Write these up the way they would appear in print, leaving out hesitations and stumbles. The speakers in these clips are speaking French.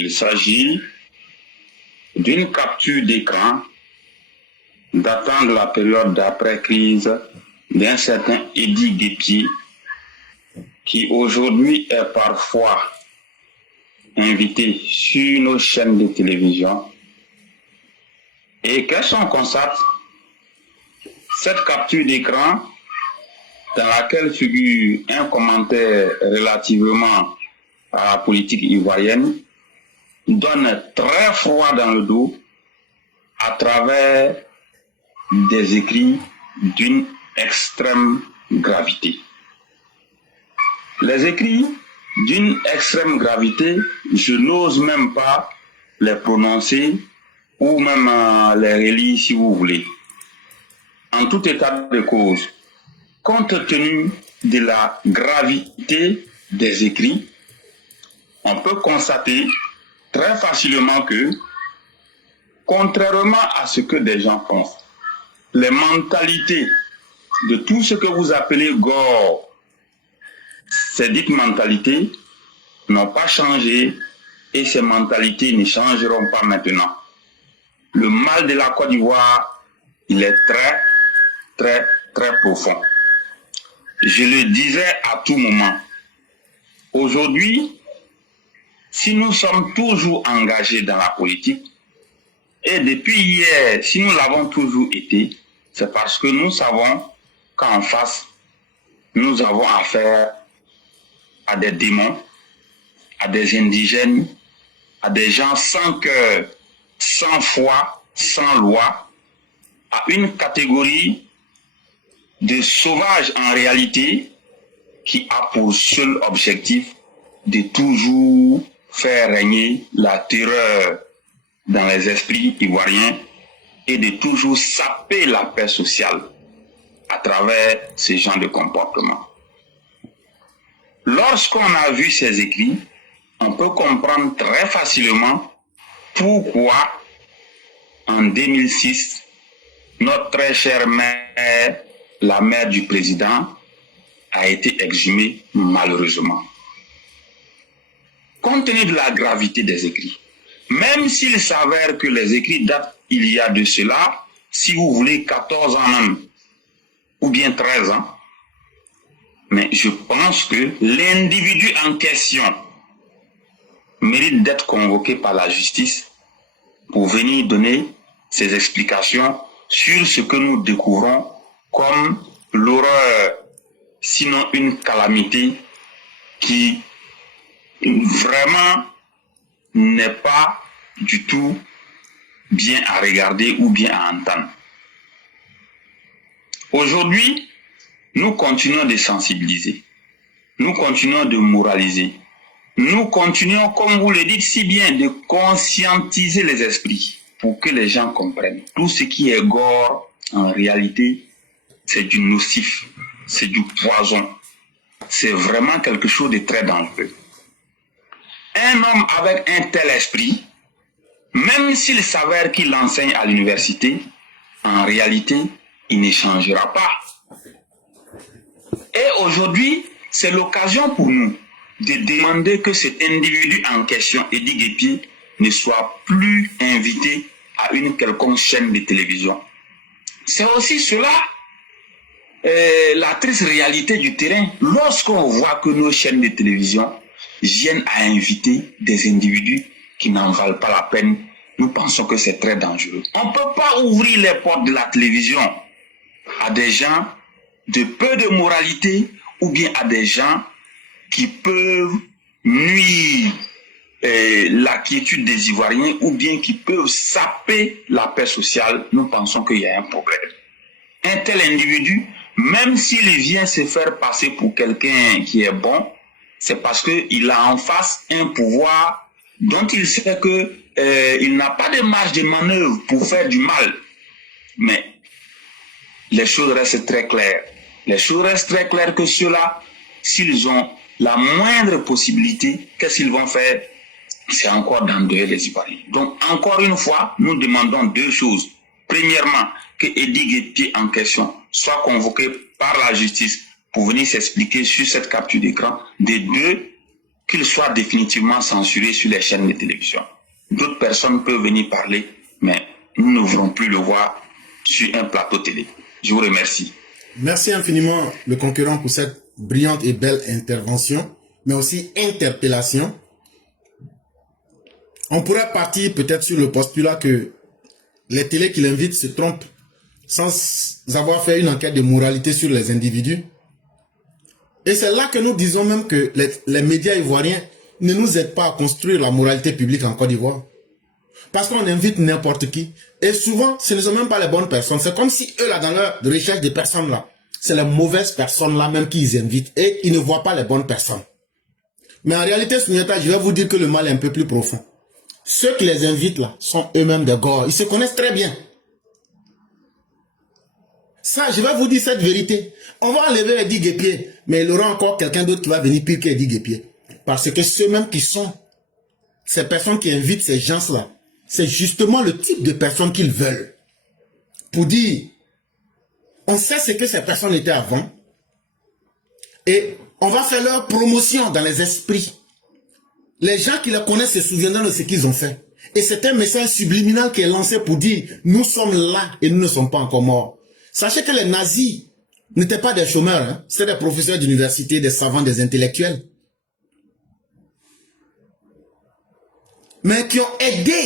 Il s'agit d'une capture d'écran datant de la période d'après-crise d'un certain Eddy Guépier qui aujourd'hui est parfois invité sur nos chaînes de télévision. Et qu'est-ce qu'on constate? Cette capture d'écran dans laquelle figure un commentaire relativement à la politique ivoirienne donne très froid dans le dos à travers des écrits d'une extrême gravité. Les écrits d'une extrême gravité, je n'ose même pas les prononcer ou même les relire si vous voulez. En tout état de cause, compte tenu de la gravité des écrits, on peut constater très facilement que, contrairement à ce que des gens pensent, les mentalités de tout ce que vous appelez Gore, ces dites mentalités n'ont pas changé et ces mentalités ne changeront pas maintenant. Le mal de la Côte d'Ivoire, il est très profond. Je le disais à tout moment. Aujourd'hui, si nous sommes toujours engagés dans la politique, et depuis hier, si nous l'avons toujours été, c'est parce que nous savons qu'en face, nous avons affaire à des démons, à des indigènes, à des gens sans cœur, sans foi, sans loi, à une catégorie de sauvages en réalité qui a pour seul objectif de toujours faire régner la terreur dans les esprits ivoiriens et de toujours saper la paix sociale à travers ce genre de comportement. Lorsqu'on a vu ces écrits, on peut comprendre très facilement pourquoi en 2006, notre très chère mère, la mère du président, a été exhumée malheureusement. Compte tenu de la gravité des écrits, même s'il s'avère que les écrits datent il y a de cela, si vous voulez, 14 ans même, ou bien 13 ans, mais je pense que l'individu en question mérite d'être convoqué par la justice pour venir donner ses explications sur ce que nous découvrons comme l'horreur, sinon une calamité qui vraiment n'est pas du tout bien à regarder ou bien à entendre. Aujourd'hui, nous continuons de sensibiliser, nous continuons de moraliser, nous continuons, comme vous le dites si bien, de conscientiser les esprits pour que les gens comprennent. Tout ce qui est gore, en réalité, c'est du nocif, c'est du poison. C'est vraiment quelque chose de très dangereux. Un homme avec un tel esprit, même s'il s'avère qu'il enseigne à l'université, en réalité, il ne changera pas. Et aujourd'hui, c'est l'occasion pour nous de demander que cet individu en question, Eddy Guépier, ne soit plus invité à une quelconque chaîne de télévision. C'est aussi cela, la triste réalité du terrain. Lorsqu'on voit que nos chaînes de télévision viennent à inviter des individus qui n'en valent pas la peine, nous pensons que c'est très dangereux. On ne peut pas ouvrir les portes de la télévision à des gens de peu de moralité ou bien à des gens qui peuvent nuire la quiétude des Ivoiriens ou bien qui peuvent saper la paix sociale. Nous pensons qu'il y a un problème. Un tel individu, même s'il vient se faire passer pour quelqu'un qui est bon, c'est parce qu'il a en face un pouvoir dont il sait qu'il n'a pas de marge de manœuvre pour faire du mal. Mais les choses restent très claires. Les choses restent très claires que ceux-là, s'ils ont la moindre possibilité, qu'est-ce qu'ils vont faire? C'est encore d'endeuiller les Ivoiriens. Donc, encore une fois, nous demandons deux choses. Premièrement, que Eddy Guépier en question soit convoqué par la justice pour venir s'expliquer sur cette capture d'écran. De deux, qu'il soit définitivement censuré sur les chaînes de télévision. D'autres personnes peuvent venir parler, mais nous ne voulons plus le voir sur un plateau télé. Je vous remercie. Merci infiniment, le concurrent, pour cette brillante et belle intervention, mais aussi interpellation. On pourrait partir peut-être sur le postulat que les télés qui l'invitent se trompent sans avoir fait une enquête de moralité sur les individus. Et c'est là que nous disons même que les médias ivoiriens ne nous aident pas à construire la moralité publique en Côte d'Ivoire. Parce qu'on invite n'importe qui. Et souvent, ce ne sont même pas les bonnes personnes. C'est comme si eux, là, dans leur recherche des personnes, là, c'est les mauvaises personnes, là, même qu'ils invitent. Et ils ne voient pas les bonnes personnes. Mais en réalité, Souniata, je vais vous dire que le mal est un peu plus profond. Ceux qui les invitent, là, sont eux-mêmes des gars. Ils se connaissent très bien. Ça, je vais vous dire cette vérité. On va enlever Eddy Guépié, mais il y aura encore quelqu'un d'autre qui va venir pire qu'Eddy Guépié. Parce que ceux-mêmes qui sont, ces personnes qui invitent ces gens-là, c'est justement le type de personnes qu'ils veulent. Pour dire, on sait ce que ces personnes étaient avant, et on va faire leur promotion dans les esprits. Les gens qui les connaissent se souviendront de ce qu'ils ont fait. Et c'est un message subliminal qui est lancé pour dire, nous sommes là et nous ne sommes pas encore morts. Sachez que les nazis n'étaient pas des chômeurs, hein. C'était des professeurs d'université, des savants, des intellectuels. Mais qui ont aidé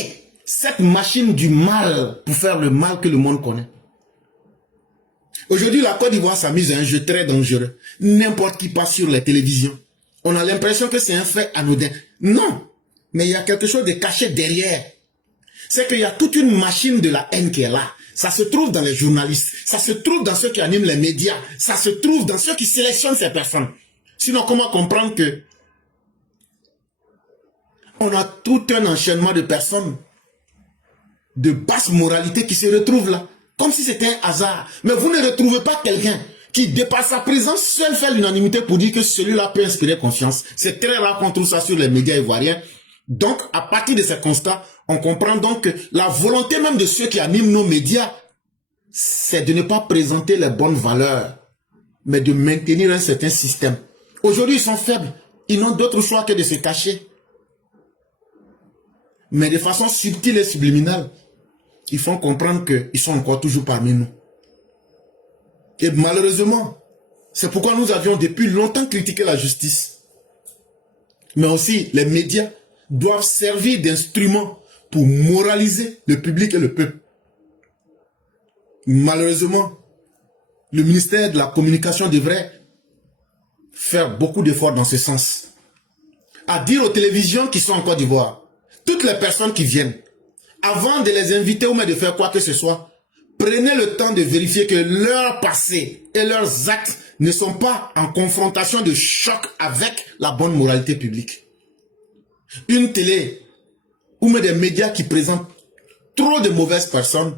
cette machine du mal pour faire le mal que le monde connaît. Aujourd'hui, la Côte d'Ivoire s'amuse à un jeu très dangereux. N'importe qui passe sur les télévisions. On a l'impression que c'est un fait anodin. Non, mais il y a quelque chose de caché derrière. C'est qu'il y a toute une machine de la haine qui est là. Ça se trouve dans les journalistes. Ça se trouve dans ceux qui animent les médias. Ça se trouve dans ceux qui sélectionnent ces personnes. Sinon, comment comprendre que on a tout un enchaînement de personnes de basse moralité qui se retrouvent là, comme si c'était un hasard. Mais vous ne retrouvez pas quelqu'un qui, de par sa présence seul, fait l'unanimité pour dire que celui-là peut inspirer confiance. C'est très rare qu'on trouve ça sur les médias ivoiriens. Donc, à partir de ces constats, on comprend donc que la volonté même de ceux qui animent nos médias, c'est de ne pas présenter les bonnes valeurs, mais de maintenir un certain système. Aujourd'hui, ils sont faibles. Ils n'ont d'autre choix que de se cacher. Mais de façon subtile et subliminale, ils font comprendre qu'ils sont encore toujours parmi nous. Et malheureusement, c'est pourquoi nous avions depuis longtemps critiqué la justice. Mais aussi, les médias doivent servir d'instruments pour moraliser le public et le peuple. Malheureusement, le ministère de la Communication devrait faire beaucoup d'efforts dans ce sens. À dire aux télévisions qui sont en Côte d'Ivoire, toutes les personnes qui viennent, avant de les inviter ou même de faire quoi que ce soit, prenez le temps de vérifier que leur passé et leurs actes ne sont pas en confrontation de choc avec la bonne moralité publique. Une télé ou même des médias qui présentent trop de mauvaises personnes,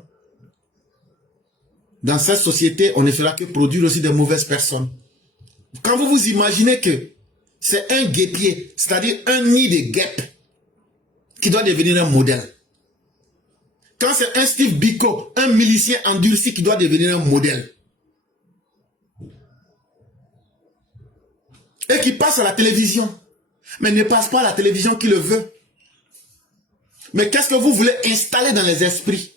dans cette société, on ne fera que produire aussi de mauvaises personnes. Quand vous vous imaginez que c'est un guêpier, c'est-à-dire un nid de guêpes, qui doit devenir un modèle. Quand c'est un Steve Biko, un milicien endurci qui doit devenir un modèle. Et qui passe à la télévision. Mais ne passe pas à la télévision qui le veut. Mais qu'est-ce que vous voulez installer dans les esprits?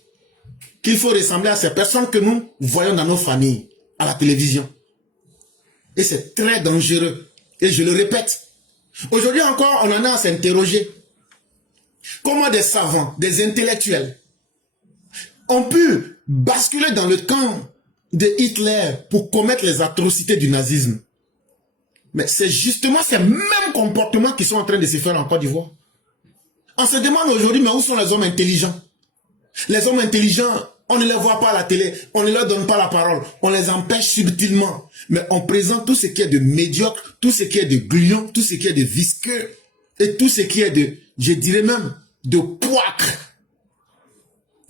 Qu'il faut ressembler à ces personnes que nous voyons dans nos familles, à la télévision. Et c'est très dangereux. Et je le répète. Aujourd'hui encore, on en a à s'interroger. Comment des savants, des intellectuels ont pu basculer dans le camp de Hitler pour commettre les atrocités du nazisme? Mais c'est justement ces mêmes comportements qui sont en train de se faire en Côte d'Ivoire. On se demande aujourd'hui, mais où sont les hommes intelligents? Les hommes intelligents, on ne les voit pas à la télé, on ne leur donne pas la parole, on les empêche subtilement. Mais on présente tout ce qui est de médiocre, tout ce qui est de gluant, tout ce qui est de visqueux, et tout ce qui est de, je dirais même, de poître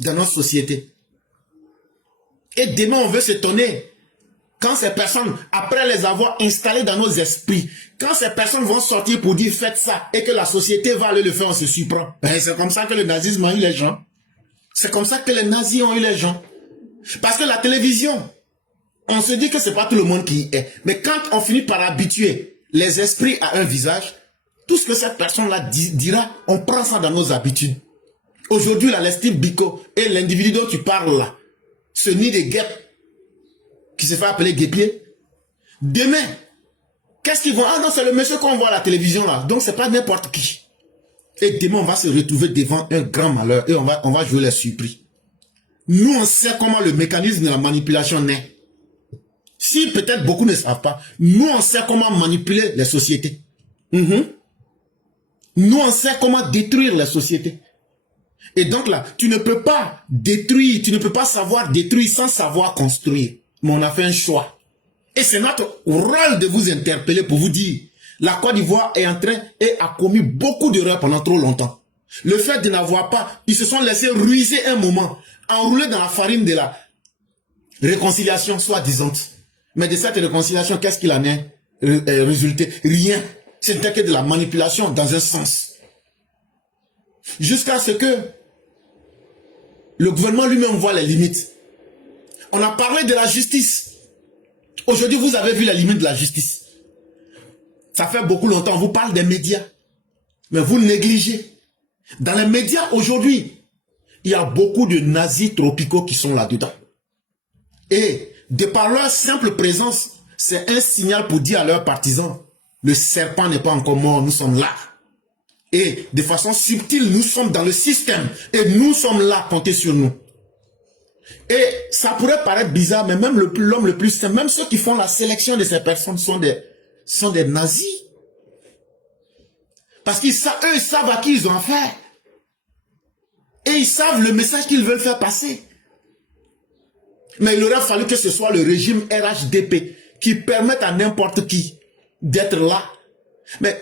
dans notre société. Et demain, on veut s'étonner quand ces personnes, après les avoir installées dans nos esprits, quand ces personnes vont sortir pour dire faites ça, et que la société va aller le faire, on se surprend. Ben, c'est comme ça que le nazisme a eu les gens. C'est comme ça que les nazis ont eu les gens. Parce que la télévision, on se dit que c'est pas tout le monde qui y est. Mais quand on finit par habituer les esprits à un visage, Tout ce que cette personne-là dira, on prend ça dans nos habitudes. Aujourd'hui, la Steve Biko et l'individu dont tu parles là, ce nid de guêpes qui se fait appeler guépier, demain, qu'est-ce qu'ils vont... Ah non, c'est le monsieur qu'on voit à la télévision là, donc c'est pas n'importe qui. Et demain, on va se retrouver devant un grand malheur et on va jouer les surpris. Nous, on sait comment le mécanisme de la manipulation naît. Si peut-être beaucoup ne savent pas, nous, on sait comment manipuler les sociétés. Nous, on sait comment détruire les sociétés. Et donc là, tu ne peux pas détruire, tu ne peux pas savoir détruire sans savoir construire. Mais on a fait un choix. Et c'est notre rôle de vous interpeller pour vous dire, la Côte d'Ivoire est en train et a commis beaucoup d'erreurs pendant trop longtemps. Le fait de n'avoir pas, ils se sont laissés ruiser un moment, enroulés dans la farine de la réconciliation soi-disant. Mais de cette réconciliation, qu'est-ce qu'il en est résulté? Rien. C'était que de la manipulation dans un sens. Jusqu'à ce que le gouvernement lui-même voit les limites. On a parlé de la justice. Aujourd'hui, vous avez vu les limites de la justice. Ça fait beaucoup longtemps, on vous parle des médias. Mais vous négligez. Dans les médias, aujourd'hui, il y a beaucoup de nazis tropicaux qui sont là-dedans. Et de par leur simple présence, c'est un signal pour dire à leurs partisans, le serpent n'est pas encore mort, nous sommes là. Et de façon subtile, nous sommes dans le système. Et nous sommes là, comptez sur nous. Et ça pourrait paraître bizarre, mais même l'homme le plus simple, même ceux qui font la sélection de ces personnes sont des nazis. Parce qu'ils savent, eux, ils savent à qui ils ont affaire. Et ils savent le message qu'ils veulent faire passer. Mais il aurait fallu que ce soit le régime RHDP qui permette à n'importe qui d'être là. Mais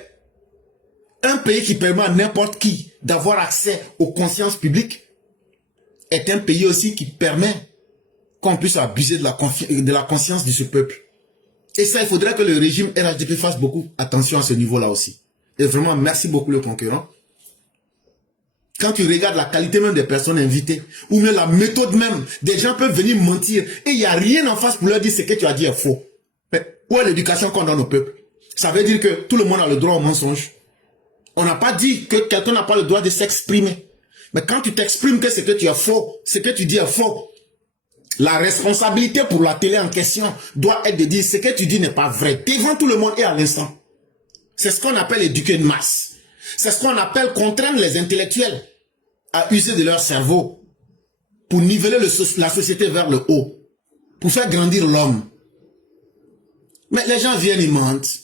un pays qui permet à n'importe qui d'avoir accès aux consciences publiques est un pays aussi qui permet qu'on puisse abuser de la conscience de ce peuple. Et ça, il faudrait que le régime RHDP fasse beaucoup attention à ce niveau-là aussi. Et vraiment, merci beaucoup le concurrent. Quand tu regardes la qualité même des personnes invitées, ou même la méthode même, des gens peuvent venir mentir, et il n'y a rien en face pour leur dire ce que tu as dit est faux. Mais où est l'éducation qu'on donne au peuple? Ça veut dire que tout le monde a le droit au mensonge. On n'a pas dit que quelqu'un n'a pas le droit de s'exprimer. Mais quand tu t'exprimes que ce que tu as faux, ce que tu dis est faux, la responsabilité pour la télé en question doit être de dire ce que tu dis n'est pas vrai, devant tout le monde et à l'instant. C'est ce qu'on appelle éduquer une masse. C'est ce qu'on appelle contraindre les intellectuels à user de leur cerveau pour niveler la société vers le haut, pour faire grandir l'homme. Mais les gens viennent, ils mentent.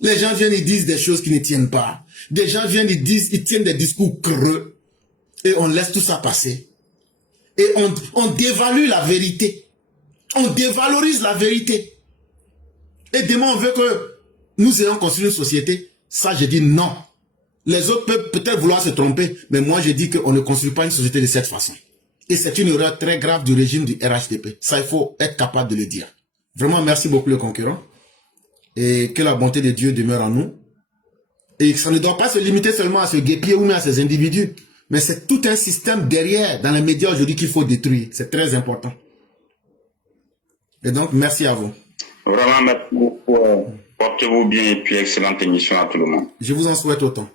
Les gens viennent, ils disent des choses qui ne tiennent pas. Des gens viennent, ils tiennent des discours creux. Et on laisse tout ça passer. Et on dévalue la vérité. On dévalorise la vérité. Et demain, on veut que nous ayons construit une société. Ça, je dis non. Les autres peuvent peut-être vouloir se tromper, mais moi, je dis qu'on ne construit pas une société de cette façon. Et c'est une erreur très grave du régime du RHDP. Ça, il faut être capable de le dire. Vraiment, merci beaucoup le concurrent. Et que la bonté de Dieu demeure en nous. Et ça ne doit pas se limiter seulement à ce guépier ou même à ces individus. Mais c'est tout un système derrière, dans les médias aujourd'hui, qu'il faut détruire. C'est très important. Et donc, merci à vous. Vraiment, merci beaucoup. Portez-vous bien et puis excellente émission à tout le monde. Je vous en souhaite autant.